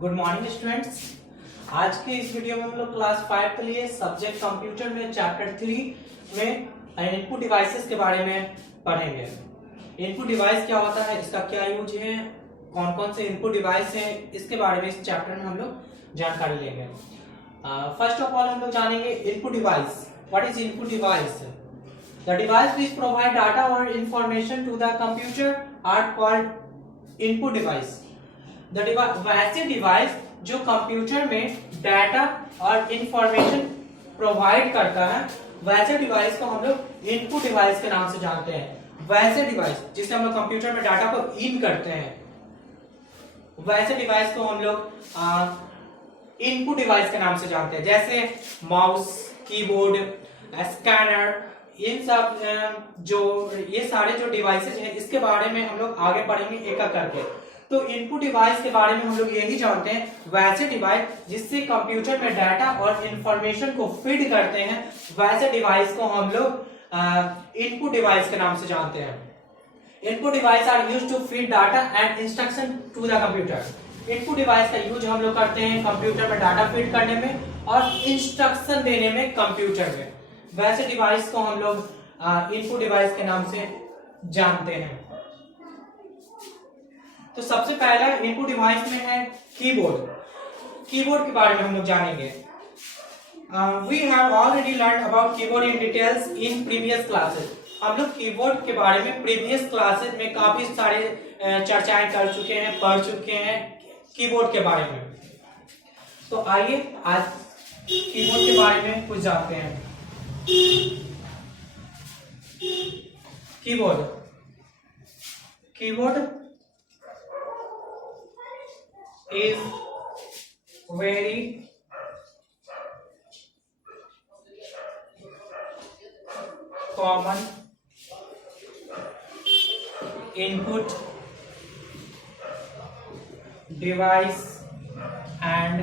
Good morning students. आज के इस वीडियो में हम लोग क्लास 5 के लिए सब्जेक्ट कंप्यूटर में चैप्टर 3 में इनपुट डिवाइसेस के बारे में पढ़ेंगे। इनपुट डिवाइस क्या होता है, इसका क्या यूज है, कौन कौन से इनपुट डिवाइस हैं, इसके बारे में इस चैप्टर में हम लोग जानकारी लेंगे। फर्स्ट ऑफ ऑल हम लोग जानेंगे input device. What is input device? The device which provide data और information to the computer are called input device. वैसे डिवाइस जो कंप्यूटर में डाटा और इंफॉर्मेशन प्रोवाइड करता है, वैसे डिवाइस को हम लोग इनपुट डिवाइस के नाम से जानते हैं। वैसे डिवाइस जिससे हम लोग कंप्यूटर में डाटा को इन करते हैं, वैसे डिवाइस को हम लोग इनपुट डिवाइस के नाम से जानते हैं। जैसे माउस, कीबोर्ड, स्कैनर, इन सब जो ये सारे जो डिवाइसेज हैं, इसके बारे में हम लोग आगे पढ़ेंगे एक एक करके। तो इनपुट डिवाइस के बारे में हम लोग यही जानते हैं, वैसे डिवाइस जिससे कंप्यूटर में डाटा और इंफॉर्मेशन को फीड करते हैं, वैसे डिवाइस को हम लोग इनपुट डिवाइस के नाम से जानते हैं। Input device are used to feed data and instruction to the computer. Input device का यूज हम लोग करते हैं कंप्यूटर में डाटा फीड करने में और इंस्ट्रक्शन देने में कंप्यूटर में। वैसे डिवाइस को हम लोग इनपुट डिवाइस के नाम से जानते हैं। तो सबसे पहला इनपुट डिवाइस में है कीबोर्ड। कीबोर्ड के बारे में हम लोग जानेंगे। We have already learn about keyboard in details in previous classes. हम लोग कीबोर्ड के बारे में प्रीवियस क्लासेस में काफी सारे चर्चाएं कर चुके हैं, पढ़ चुके हैं कीबोर्ड के बारे में। तो आइए आज कीबोर्ड के बारे में कुछ जानते हैं। Keyboard is very common input device and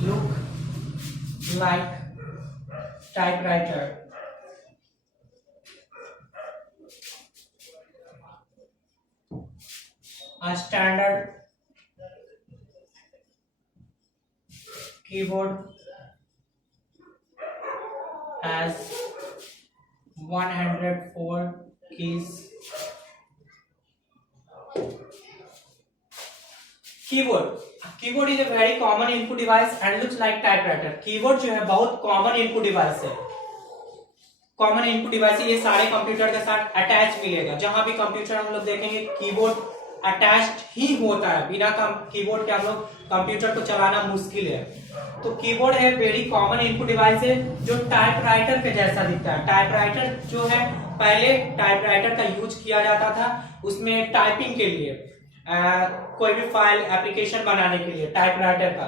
look like typewriter. A standard keyboard has 104 keys. Keyboard is a very common input device and looks like typewriter. Keyboard जो है बहुत कॉमन इनपुट डिवाइस है। कॉमन इनपुट डिवाइस ये सारे computer के साथ attach मिलेगा। जहां भी कंप्यूटर हम लोग देखेंगे कीबोर्ड अटैच्ड ही होता है। बिना कीबोर्ड के हम लोग कंप्यूटर को चलाना मुश्किल है। तो कीबोर्ड है वेरी कॉमन इनपुट डिवाइस है जो टाइपराइटर के जैसा दिखता है। टाइपराइटर जो है, पहले टाइपराइटर का यूज किया जाता था उसमें टाइपिंग के लिए, कोई भी फाइल एप्लीकेशन बनाने के लिए टाइपराइटर का।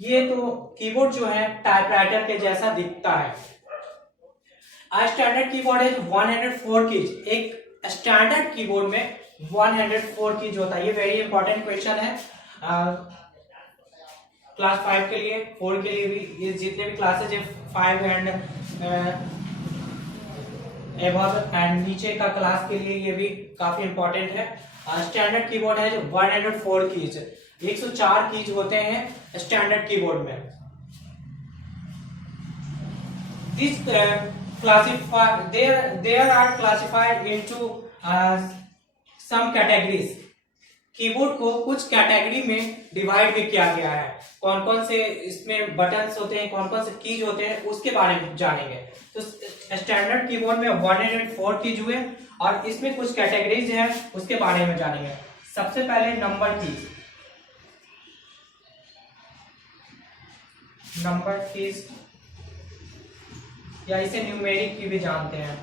ये तो कीबोर्ड जो है टाइपराइटर के जैसा दिखता है। स्टैंडर्ड कीबोर्ड है 104 कीज। एक स्टैंडर्ड कीबोर्ड में 104 कीज होता है। ये वेरी इंपॉर्टेंट क्वेश्चन है क्लास 5 के लिए, 4 के लिए भी। ये जितने भी क्लासेज है 5 एंड एबव एंड नीचे का क्लास के लिए ये भी काफी इंपॉर्टेंट है। स्टैंडर्ड कीबोर्ड है जो 104 कीज, 104 कीज होते हैं स्टैंडर्ड कीबोर्ड में। This there are classified into some categories. Keyboard को कुछ कैटेगरी में डिवाइड भी किया गया है। कौन कौन से इसमें बटन्स होते हैं, कौन कौन से कीज होते हैं, उसके बारे में जानेंगे। तो स्टैंडर्ड कीबोर्ड में 104 कीज हुए और इसमें कुछ कैटेगरीज हैं, उसके बारे में जानेंगे। सबसे पहले नंबर कीज। नंबर कीज या इसे न्यूमेरिक की भी जानते हैं।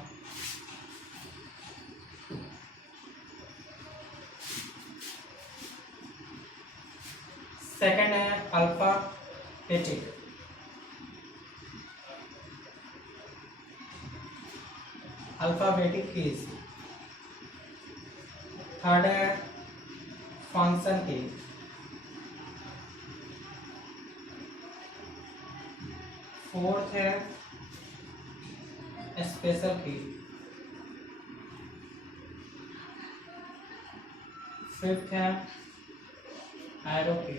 सेकंड है अल्फाबेटिक। कीज। थर्ड है फंक्शन की। फोर्थ है स्पेशल की। फिफ्थ है एरो की।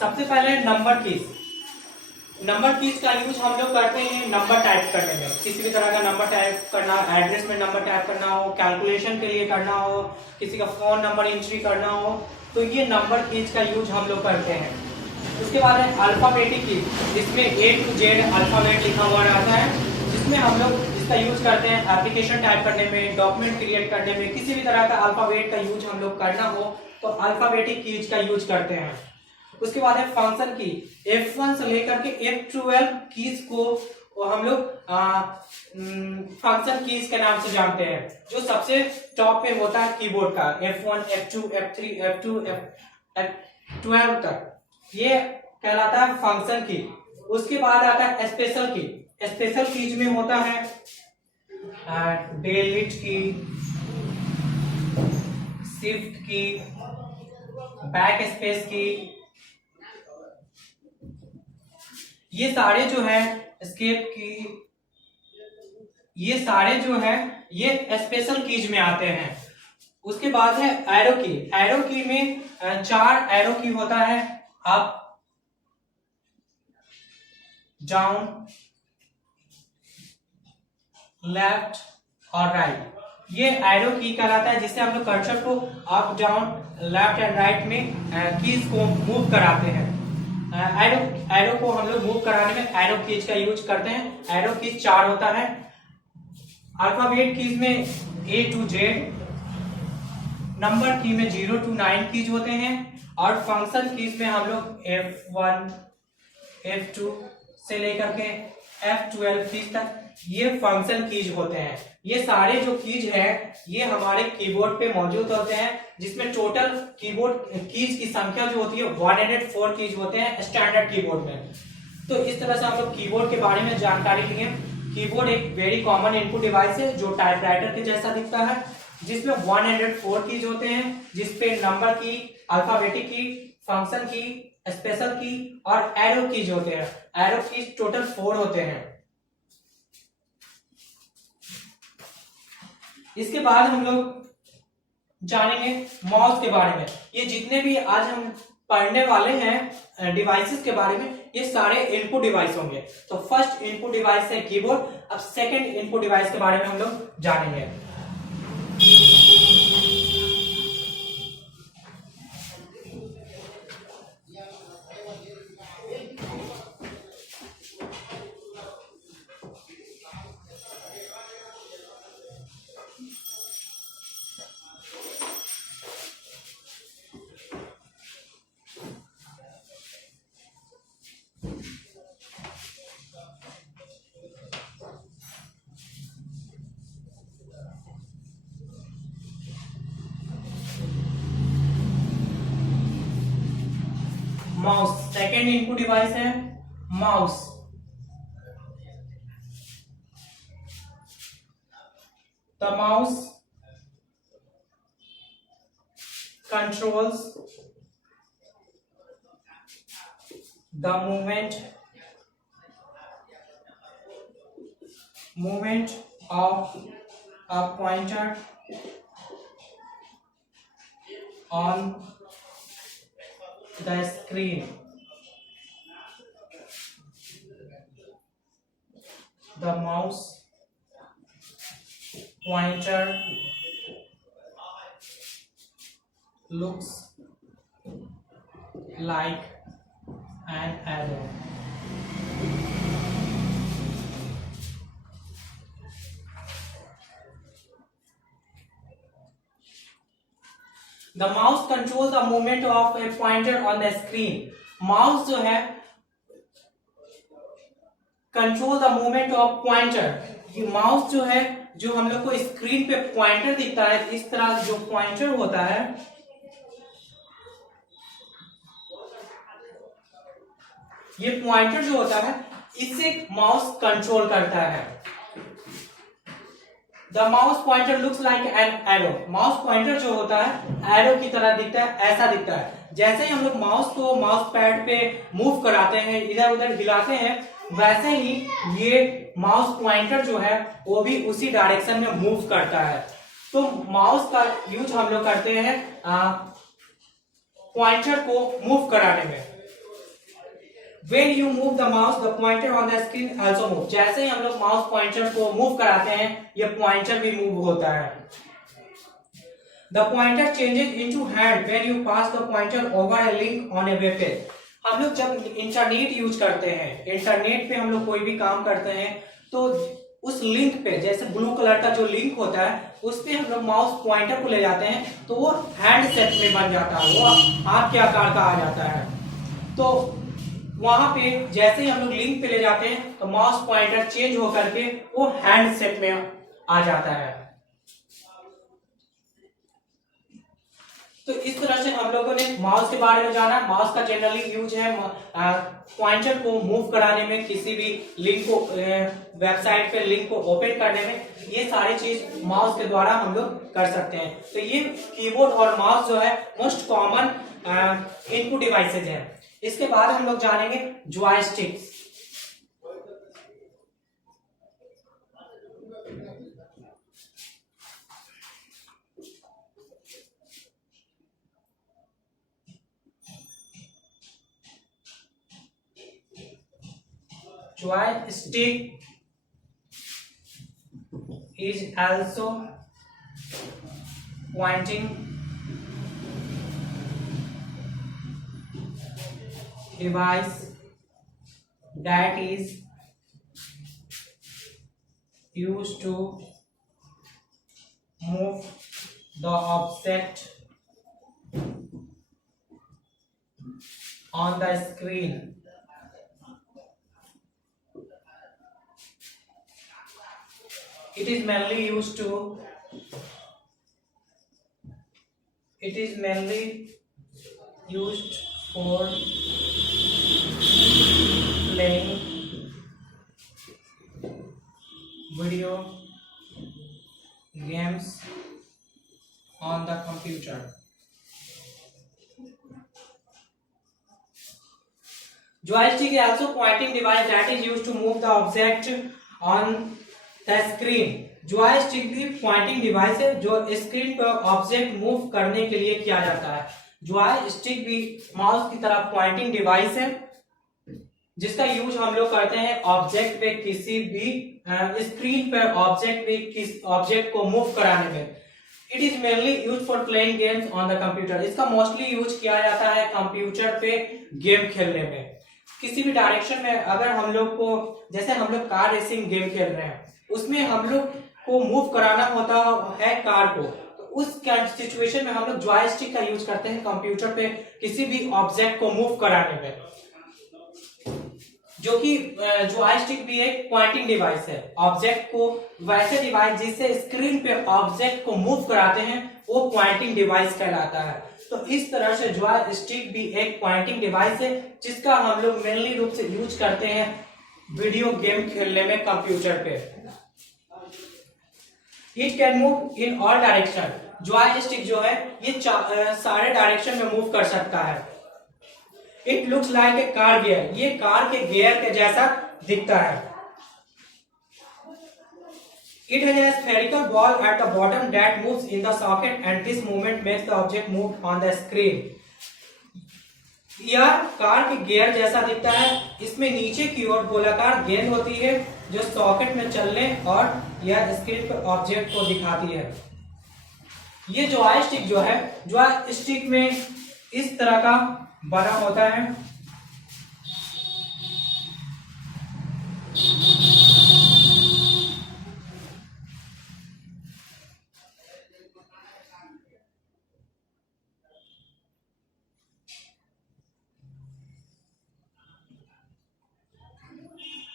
सबसे पहले नंबर कीज का यूज हम लोग करते हैं नंबर टाइप करने में। किसी भी तरह का नंबर टाइप करना, एड्रेस में नंबर टाइप करना हो, कैलकुलेशन के लिए करना हो, किसी का फोन नंबर एंट्री करना हो, तो ये नंबर कीज का यूज हम लोग करते हैं। उसके बाद है अल्फाबेटिक कीज, जिसमें A to Z अल्फाबेट लिखा हुआ रहता है, जिसमें हम लोग इसका यूज करते हैं एप्लीकेशन टाइप करने में, डॉक्यूमेंट क्रिएट करने में। किसी भी तरह का अल्फाबेट का यूज हम लोग करना हो तो अल्फाबेटिक कीज का यूज करते हैं। उसके बाद है फंक्शन की, F1 से लेकर के F12 कीज को हम लोग फंक्शन कीज के नाम से जानते हैं। जो सबसे टॉप पे होता है कीबोर्ड का, F1, F2, F3, F2, F12 तक, ये कहलाता है फंक्शन की। उसके बाद आता है स्पेशल की। स्पेशल कीज में होता है डिलीट की, शिफ्ट की, बैक स्पेस की, ये सारे जो है एस्केप की, ये सारे जो है ये स्पेशल कीज में आते हैं। उसके बाद है एरो की। एरो की में 4 एरो की होता है, अप, डाउन, लेफ्ट और राइट। ये एरो की कहलाता है, जिससे हम लोग कर्सर को up, down, left and right में कीज को मूव कराते हैं। एरो को हम लोग मूव कराने में एरो कीज का यूज करते हैं। एरो कीज 4 होता है। अल्फाबेट कीज में A to Z, नंबर की में 0 to 9 कीज होते हैं, और फंक्शन कीज में हम लोग F1, F2 से लेकर के F12 कीज तक ये फंक्शन कीज होते हैं। ये सारे जो कीज है ये हमारे कीबोर्ड पे मौजूद होते हैं, जिसमें टोटल कीबोर्ड कीज की संख्या जो होती है 104 कीज होते हैं स्टैंडर्ड कीबोर्ड में। तो इस तरह से हम लोग कीबोर्ड के बारे में जानकारी लिए। कीबोर्ड एक वेरी कॉमन इनपुट डिवाइस है जो टाइपराइटर के जैसा दिखता है, जिसमें 104 कीज होते हैं, जिसपे नंबर की, अल्फाबेटिक की, फंक्शन की, स्पेशल की और एरो कीज होते हैं। एरो कीज टोटल 4 होते हैं। इसके बाद हम लोग जानेंगे माउस के बारे में। ये जितने भी आज हम पढ़ने वाले हैं डिवाइसेस के बारे में, ये सारे इनपुट डिवाइस होंगे। तो फर्स्ट इनपुट डिवाइस है कीबोर्ड। अब सेकंड इनपुट डिवाइस के बारे में हम लोग जानेंगे। माउस सेकेंड इनपुट डिवाइस है mouse. The mouse controls the movement of a pointer on the screen. The mouse pointer looks like an arrow. The mouse controls the movement of a pointer on the screen. Mouse जो है control the movement of pointer. ये mouse जो है, जो हम लोग को screen पे पॉइंटर दिखता है, इस तरह जो पॉइंटर होता है, ये पॉइंटर जो होता है इससे माउस कंट्रोल करता है। The mouse pointer looks like an arrow. Mouse pointer जो होता है एरो की तरह दिखता है, ऐसा दिखता है। जैसे ही हम लोग माउस को माउस पैड पे मूव कराते हैं, इधर उधर हिलाते हैं, वैसे ही ये माउस पॉइंटर जो है वो भी उसी डायरेक्शन में मूव करता है। तो माउस का यूज हम लोग करते हैं पॉइंटर को मूव कराने में। When you move the mouse, the pointer on the screen also move. जैसे ही हम लोग माउस पॉइंटर को मूव कराते हैं, ये पॉइंटर भी मूव होता है। The pointer changes into hand when you pass the pointer over a link on a web page. हम लोग जब इंटरनेट यूज करते हैं, इंटरनेट पे हम लोग कोई भी काम करते हैं, तो उस लिंक पे, जैसे ब्लू कलर का जो लिंक होता है, उस पे हम लोग माउस पॉइंटर को ले जाते हैं, तो वो हैंड शेप में बन जाता है, वो हाथ के आकार का आ जाता है। तो वहां पे जैसे ही हम लोग लिंक पे ले जाते हैं, तो माउस पॉइंटर चेंज होकर के वो हैंड शेप में आ जाता है। तो इस तरह से हम लोगों ने माउस के बारे में जाना। माउस का जनरली यूज है पॉइंटर को मूव कराने में, किसी भी लिंक को, वेबसाइट पे लिंक को ओपन करने में, ये सारी चीज माउस के द्वारा हम लोग कर सकते हैं। तो ये कीबोर्ड और माउस जो है मोस्ट कॉमन इनपुट डिवाइसेज हैं। इसके बाद हम लोग जानेंगे joysticks. Joystick is also pointing device that is used to move the object on the screen. It is mainly used for playing video games on the computer. Joystick is also pointing device that is used to move the object on the screen. Joystick भी pointing device है जो screen पर object move करने के लिए किया जाता है। जॉयस्टिक भी माउस की तरह पॉइंटिंग डिवाइस है जिसका यूज हम लोग करते हैं ऑब्जेक्ट पे, किसी भी स्क्रीन पर ऑब्जेक्ट को मूव कराने में। It is mainly use for playing games on the computer. इसका मोस्टली यूज किया जाता है कंप्यूटर पे गेम खेलने में। किसी भी डायरेक्शन में अगर हम लोग को, जैसे हम लोग कार रेसिंग गेम खेल रहे हैं, उसमें हम लोग को मूव कराना होता है कार को, तो उस सिचुएशन में हम लोग जॉयस्टिक का यूज करते हैं कंप्यूटर पे किसी भी ऑब्जेक्ट को मूव कराने में, जो कि जॉयस्टिक भी एक पॉइंटिंग डिवाइस है। ऑब्जेक्ट को, वैसे डिवाइस जिससे स्क्रीन पे ऑब्जेक्ट को मूव कराते हैं, वो पॉइंटिंग डिवाइस कहलाता है। तो इस तरह से जॉयस्टिक भी एक पॉइंटिंग डिवाइस है जिसका हम लोग मेनली रूप से यूज करते हैं वीडियो गेम खेलने में कंप्यूटर पे। It can move in all direction. Joystick जो है ये सारे डायरेक्शन में मूव कर सकता है। It looks like a car gear. ये कार के गियर के जैसा दिखता है। It has a spherical ball at the bottom that moves in the socket and this movement makes the object move on the screen. यह car के gear जैसा दिखता है। इसमें नीचे की ओर गोलाकार गेंद होती है जो सॉकेट में चलने और यह स्क्रीन पर ऑब्जेक्ट को दिखाती है। ये जॉयस्टिक जो है, जॉयस्टिक में इस तरह का बना होता है।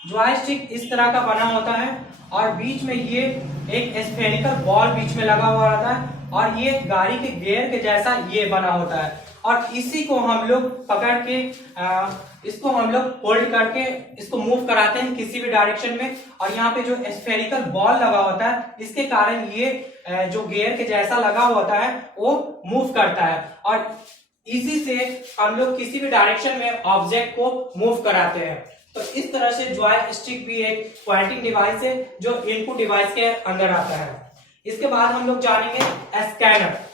जॉयस्टिक इस तरह का बना होता है और बीच में ये एक स्फेरिकल बॉल बीच में लगा हुआ रहता है और ये गाड़ी के गियर के जैसा ये बना होता है और इसी को हम लोग पकड़ के इसको हम लोग होल्ड करके इसको मूव कराते हैं किसी भी डायरेक्शन में। और यहाँ पे जो स्फेरिकल बॉल लगा होता है इसके कारण ये जो गियर के जैसा लगा होता है वो मूव करता है और इसी से हम लोग किसी भी डायरेक्शन में ऑब्जेक्ट को मूव कराते हैं। तो इस तरह से जॉयस्टिक भी एक पॉइंटिंग डिवाइस है जो इनपुट डिवाइस के अंदर आता है। इसके बाद हम लोग जानेंगे scanner.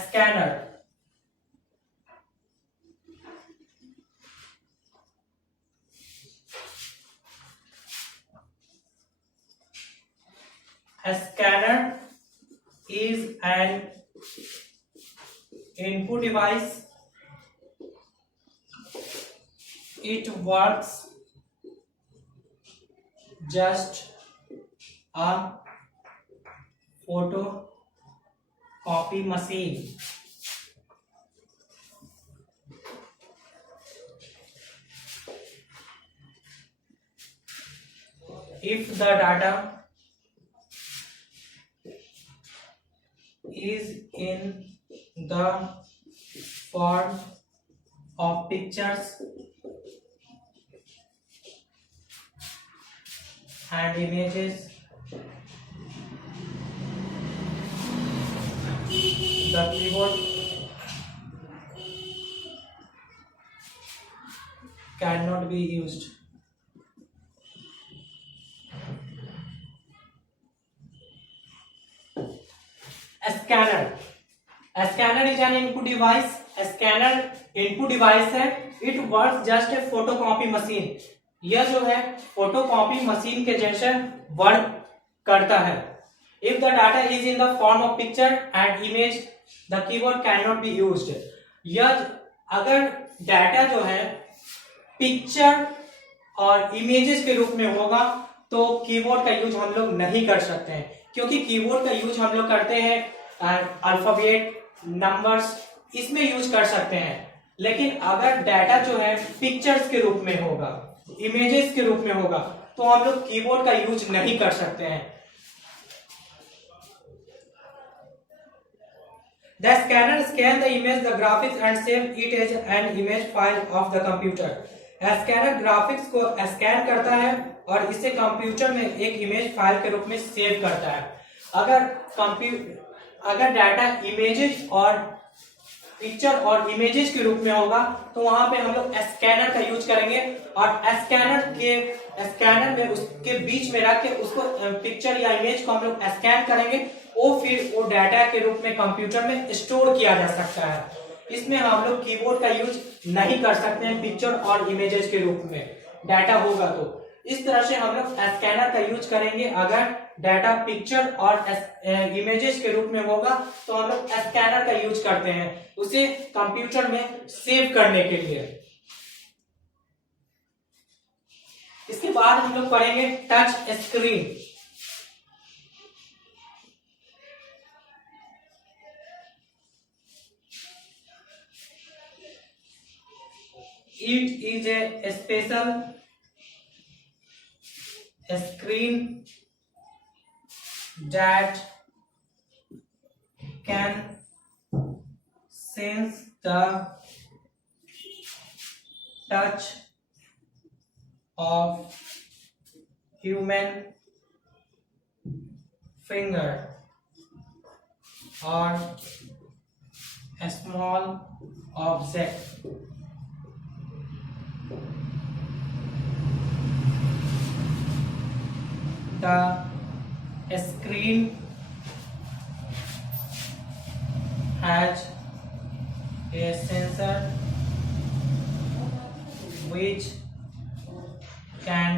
Scanner scanner is an input device. It works just a photocopy machine. If the data is in the form of pictures and images, the keyboard cannot be used. Scanner is an input device. Scanner input device है. It works just a photocopy machine. यह जो है photocopy machine के जैसे work करता है. If the data is in the form of picture and image, the keyboard cannot be used. यह अगर डाटा जो है पिक्चर और इमेजेस के रूप में होगा तो कीबोर्ड का यूज हम लोग नहीं कर सकते हैं, क्योंकि कीबोर्ड का यूज हम लोग करते हैं अल्फाबेट, नंबर्स, इसमें यूज कर सकते हैं. लेकिन अगर डाटा जो है पिक्चर्स के रूप में होगा, इमेजेस के रूप में होगा, तो हम लोग कीबोर्ड का यूज नहीं कर सकते हैं. The scanner scan the image, the graphics and save it as an image file of the computer. Scanner graphics को स्कैन करता है और इसे कंप्यूटर में एक इमेज फाइल के रूप में सेव करता है. अगर डाटा इमेजेस और पिक्चर और इमेजेस के रूप में होगा तो वहां पे हम लोग स्कैनर का यूज करेंगे और स्कैनर में उसके बीच में रख के उसको पिक्चर या इमेज को हम लोग स्कैन करेंगे. फिर वो डाटा के रूप में कंप्यूटर में स्टोर किया जा सकता है. इसमें हम लोग कीबोर्ड का यूज नहीं कर सकते हैं पिक्चर और इमेजेस के रूप में डाटा होगा तो. इस तरह से हम लोग स्कैनर का यूज करेंगे. अगर डाटा पिक्चर और इमेजेस के रूप में होगा तो हम लोग स्कैनर का यूज करते हैं उसे कंप्यूटर में सेव करने के लिए. इसके बाद हम लोग पढ़ेंगे touch screen. It is a special screen that can sense the touch of human finger or a small object. The screen has a sensor which can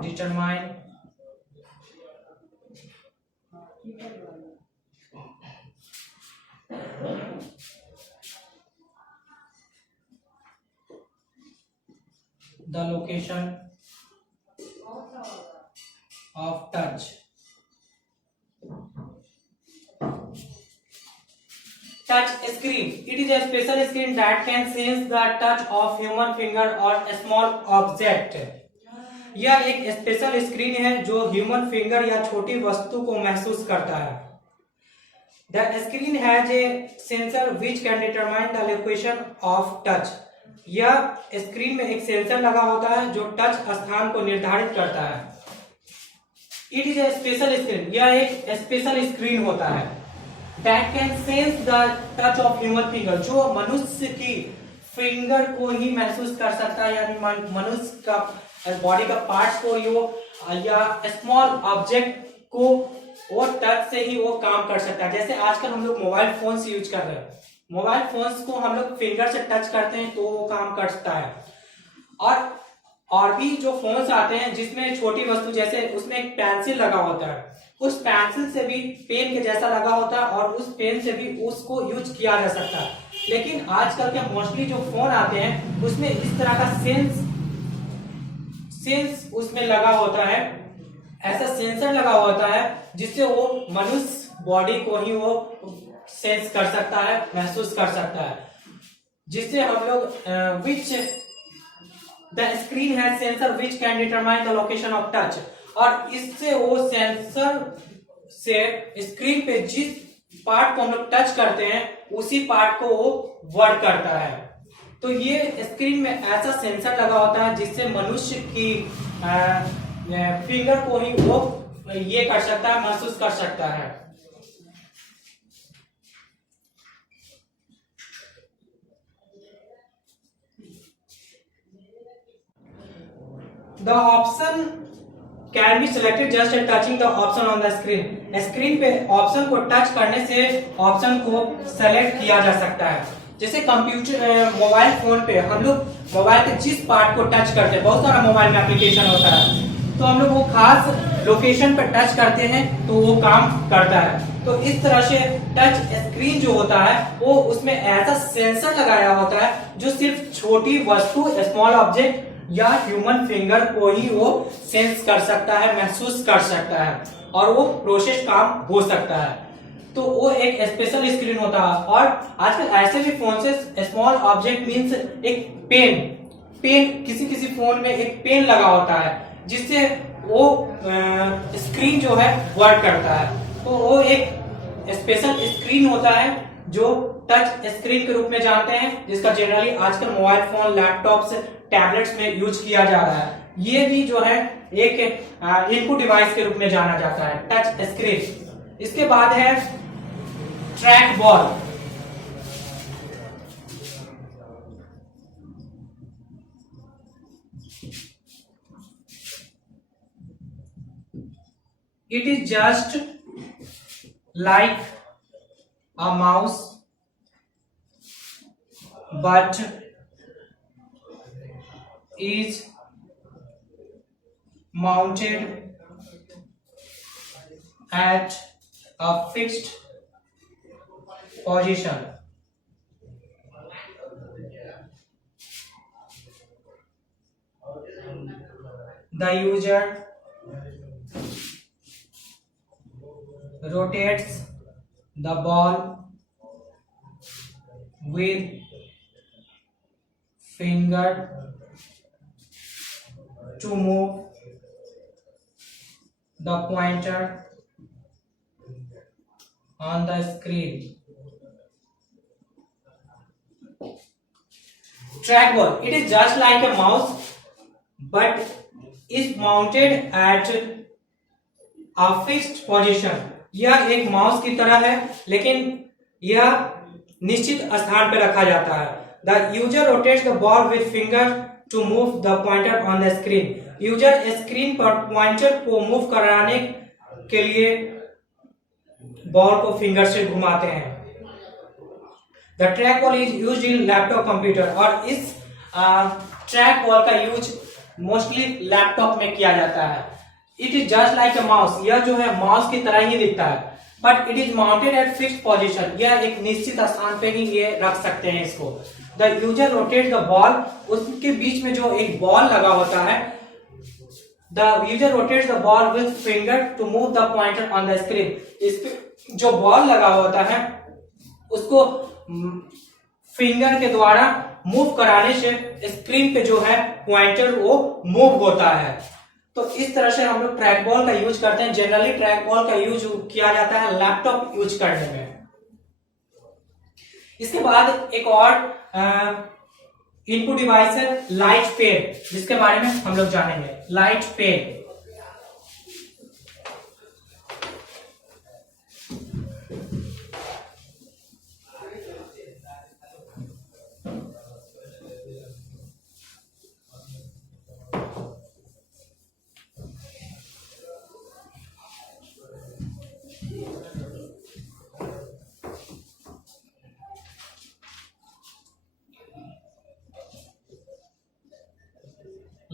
determine the location of touch. Touch screen. It is a special screen that can sense the touch of human finger or a small object. यह एक special screen है जो human finger या छोटी वस्तु को महसूस करता है. The screen has a sensor which can determine the location of touch. यह स्क्रीन में एक सेंसर लगा होता है जो टच स्थान को निर्धारित करता है। It is a special screen, यह एक स्पेशल स्क्रीन होता है। That can sense the touch of human finger, जो मनुष्य की फिंगर को ही महसूस कर सकता है, यानी मनुष्य का बॉडी का पार्ट्स को या स्मॉल ऑब्जेक्ट को वो टच से ही वो काम कर सकता है। जैसे आजकल हम लोग मोबाइल फोन्स यूज कर रहे हैं, मोबाइल फोन्स को हम लोग फिंगर से टच करते हैं तो वो काम करता है। और भी जो फोन्स आते हैं जिसमें छोटी वस्तु, जैसे उसमें एक पेंसिल लगा होता है, उस पेंसिल से भी पेन के जैसा लगा होता है और उस पेन से भी उसको यूज किया जा सकता है। लेकिन आजकल के मोस्टली जो फोन आते हैं उसमें इस तरह का सेंस उसमें लगा होता है, ऐसा सेंसर लगा होता है जिससे वो मनुष्य बॉडी को ही वो सेंस कर सकता है, महसूस कर सकता है, जिससे हम लोग which the screen has sensor which can determine the location of touch, और इससे वो सेंसर से स्क्रीन पे जिस पार्ट को हम लोग टच करते हैं उसी पार्ट को वो वर्क करता है। तो ये स्क्रीन में ऐसा सेंसर लगा होता है जिससे मनुष्य की फिंगर को ही वो ये कर सकता है, महसूस कर सकता है। The option can be selected just by touching the option on the screen. Screen पे ऑप्शन को टच करने से ऑप्शन को सेलेक्ट किया जा सकता है। जैसे कंप्यूटर मोबाइल फोन पे हम लोग मोबाइल के जिस पार्ट को टच करते हैं, बहुत सारा मोबाइल में एप्लीकेशन होता है, तो हम लोग वो खास लोकेशन पे टच करते हैं तो वो काम करता है। तो इस तरह से टच स्क्रीन जो होता है वो उसमें ऐसा सेंसर लगाया होता है जो सिर्फ छोटी वस्तु, स्मॉल ऑब्जेक्ट या ह्यूमन फिंगर को ही वो सेंस कर सकता है, महसूस कर सकता है और वो प्रोसेस काम हो सकता है। तो वो एक स्पेशल स्क्रीन होता है। और आजकल ऐसे भी फोन से स्मॉल ऑब्जेक्ट मींस एक पेन किसी फोन में एक पेन लगा होता है जिससे वो स्क्रीन जो है वर्क करता है। तो वो एक स्पेशल स्क्रीन होता है जो टच स्क्रीन के रूप में जानते हैं, जिसका जनरली आजकल मोबाइल फोन, लैपटॉप्स, टैबलेट्स में यूज किया जा रहा है। ये भी जो है एक इनपुट डिवाइस के रूप में जाना जाता है, टच स्क्रीन। इसके बाद है track ball. It is just like a mouse, but is mounted at a fixed position. The user rotates the ball with finger to move the pointer on the screen. Trackball. It is just like a mouse, but is mounted at a fixed position. यह एक mouse की तरह है, लेकिन यह निश्चित स्थान पर रखा जाता है। The user rotates the ball with finger to move the pointer on the screen. User screen पर पॉइंटर को मूव कराने के लिए बॉल को फिंगर से घुमाते हैं। The track ball is used in laptop computer. और इस ट्रैक बॉल का यूज मोस्टली लैपटॉप में किया जाता है। It is just like a mouse. यह जो है माउस की तरह ही दिखता है, but it is mounted at fixed position. यह एक निश्चित स्थान पे ही ये रख सकते हैं इसको। The user rotates the ball. उसके बीच में जो एक बॉल लगा होता है, the user rotates the ball with finger to move the pointer on the screen. इस पे जो बॉल लगा होता है उसको फिंगर के द्वारा मूव कराने से स्क्रीन पे जो है पॉइंटर वो मूव होता है। तो इस तरह से हम लोग ट्रैक बॉल का यूज करते हैं। जनरली ट्रैक बॉल का यूज किया जाता है लैपटॉप यूज करने में। इसके बाद एक और इनपुट डिवाइस है लाइट पेन, जिसके बारे में हम लोग जानेंगे। Light pen,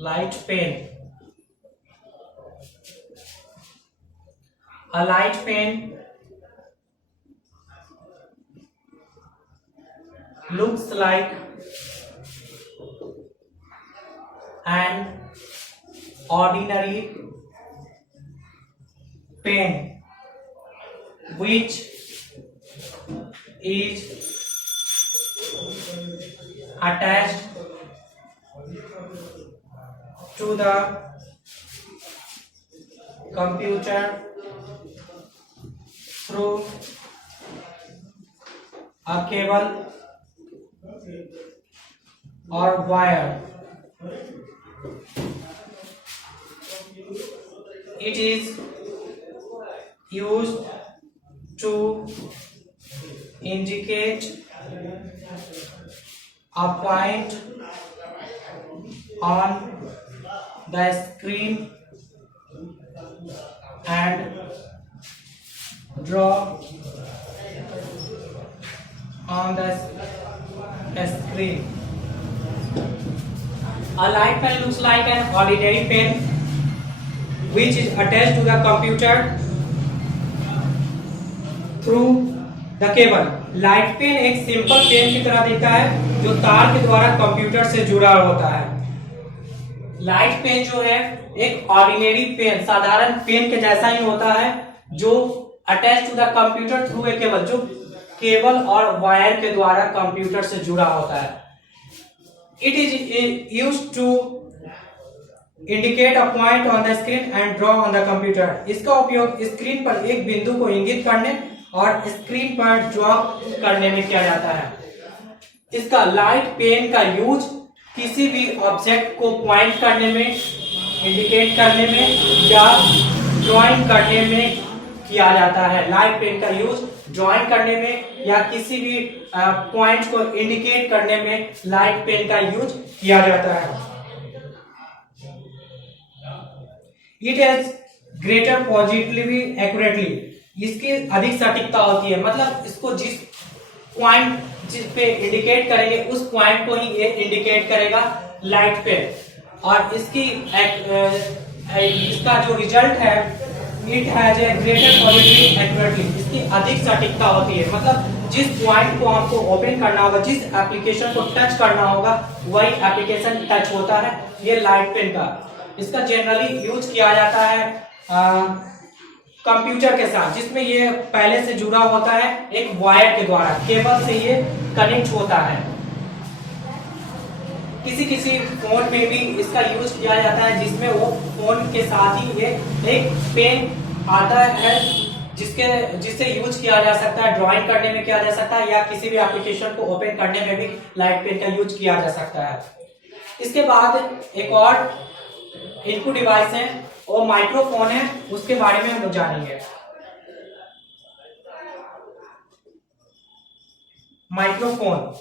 light pen. A light pen looks like an ordinary pen which is attached to the computer through a cable or wire. It is used to indicate a point on the screen and draw on the screen. A light pen looks like an ordinary pen which is attached to the computer through the cable. Light pen एक simple pen की तरह दिखता है जो तार के द्वारा computer से जुड़ा होता है। लाइट पेन जो है एक ऑर्डिनरी पेन, साधारण पेन के जैसा ही होता है, जो attach to the computer through a cable, जो केबल और वायर के द्वारा कंप्यूटर से जुड़ा होता है। It is used to indicate a point on the screen and draw on the computer. इसका उपयोग स्क्रीन पर एक बिंदु को इंगित करने और स्क्रीन पर ड्रॉ करने में किया जाता है। इसका लाइट पेन का यूज किसी भी ऑब्जेक्ट को पॉइंट करने में, इंडिकेट करने में या ड्राइंग करने में किया जाता है। लाइट पेन का यूज ड्राइंग करने में या किसी भी पॉइंट को इंडिकेट करने में लाइट पेन का यूज किया जाता है। It has greater positively accurately, इसकी अधिक सटीकता होती है, मतलब इसको जिस पॉइंट जिस पे इंडिकेट करेंगे उस पॉइंट को ही ये इंडिकेट करेगा लाइट पेन। और इसका जो रिजल्ट है, it has a greater positively accurately, इसकी अधिक सटीकता होती है, मतलब जिस पॉइंट को हमको ओपन करना होगा, जिस एप्लीकेशन को टच करना होगा, वही एप्लीकेशन टच होता है ये लाइट पेन का। इसका जनरली यूज किया जाता है कंप्यूटर के साथ, जिसमें ये पहले से जुड़ा होता है एक वायर के द्वारा, केबल से ये कनेक्ट होता है। किसी किसी फोन में भी इसका यूज किया जाता है, जिसमें वो फोन के साथ ही ये एक पेन आता है जिससे यूज किया जा सकता है, ड्राइंग करने में किया जा सकता है या किसी भी एप्लीकेशन को ओपन करने में भी लाइट पेन का यूज किया जा सकता है। इसके बाद एक और इनपुट डिवाइस है, वो माइक्रोफोन है, उसके बारे में हम लोग जानेंगे। Microphone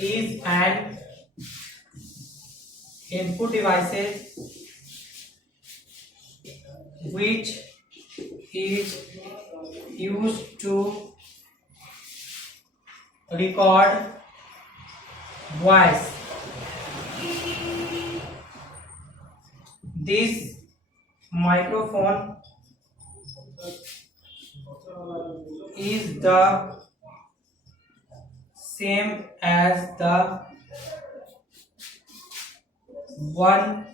is an input device which is used to record voice. This microphone is the same as the one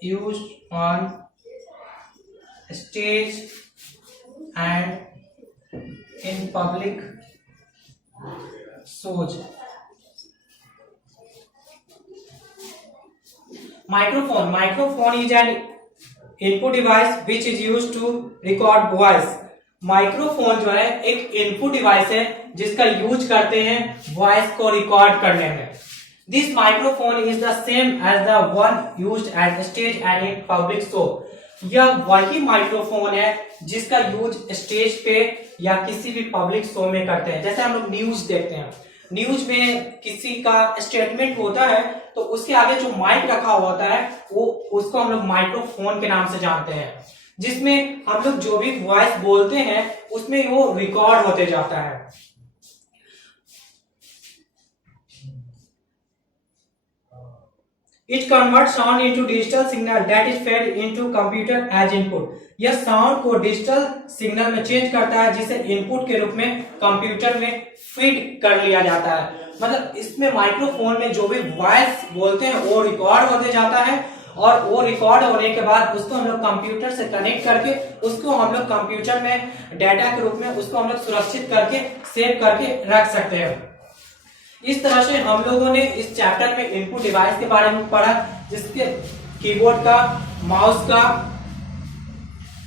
used on stage and in public shows. Microphone is an input device which is used to record voice. Microphone जो है एक input device है जिसका use करते हैं voice को record करने में। This microphone is the same as the one used at stage and in public show. यह वही माइक्रोफोन है जिसका यूज स्टेज पे या किसी भी पब्लिक शो में करते हैं। जैसे हम लोग न्यूज देखते हैं, न्यूज में किसी का स्टेटमेंट होता है तो उसके आगे जो माइक रखा हुआ होता है वो उसको हम लोग माइक्रोफोन के नाम से जानते हैं, जिसमें हम लोग जो भी वॉइस बोलते हैं उसमें वो रिकॉर्ड होते जाता है। It converts sound into digital signal that is fed into computer as input। यह साउंड को डिजिटल सिग्नल में चेंज करता है जिसे इनपुट के रूप में कंप्यूटर में फीड कर लिया जाता है। मतलब इसमें माइक्रोफोन में जो भी वॉइस बोलते हैं वो रिकॉर्ड होते जाता है और वो रिकॉर्ड होने के बाद उसको हम लोग कंप्यूटर से कनेक्ट करके उसको हम लोग कंप्यूटर में डाटा के रूप में उसको हम लोग सुरक्षित करके सेव करके रख सकते हैं। इस तरह से हम लोगों ने इस चैप्टर में इनपुट डिवाइस के बारे में पढ़ा, जिसके कीबोर्ड का, माउस का,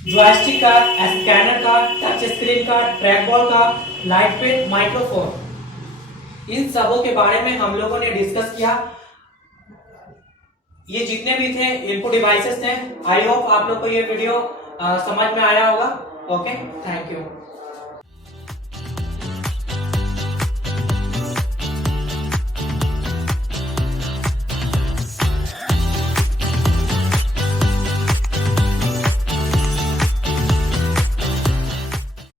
जॉयस्टिक का, स्कैनर का, टच स्क्रीन का, ट्रैक बॉल का, लाइट वेट माइक्रोफोन, इन सबों के बारे में हम लोगों ने डिस्कस किया। ये जितने भी थे इनपुट डिवाइसेस थे। आई होप आप लोग को ये वीडियो समझ में आया होगा। Okay, thank you.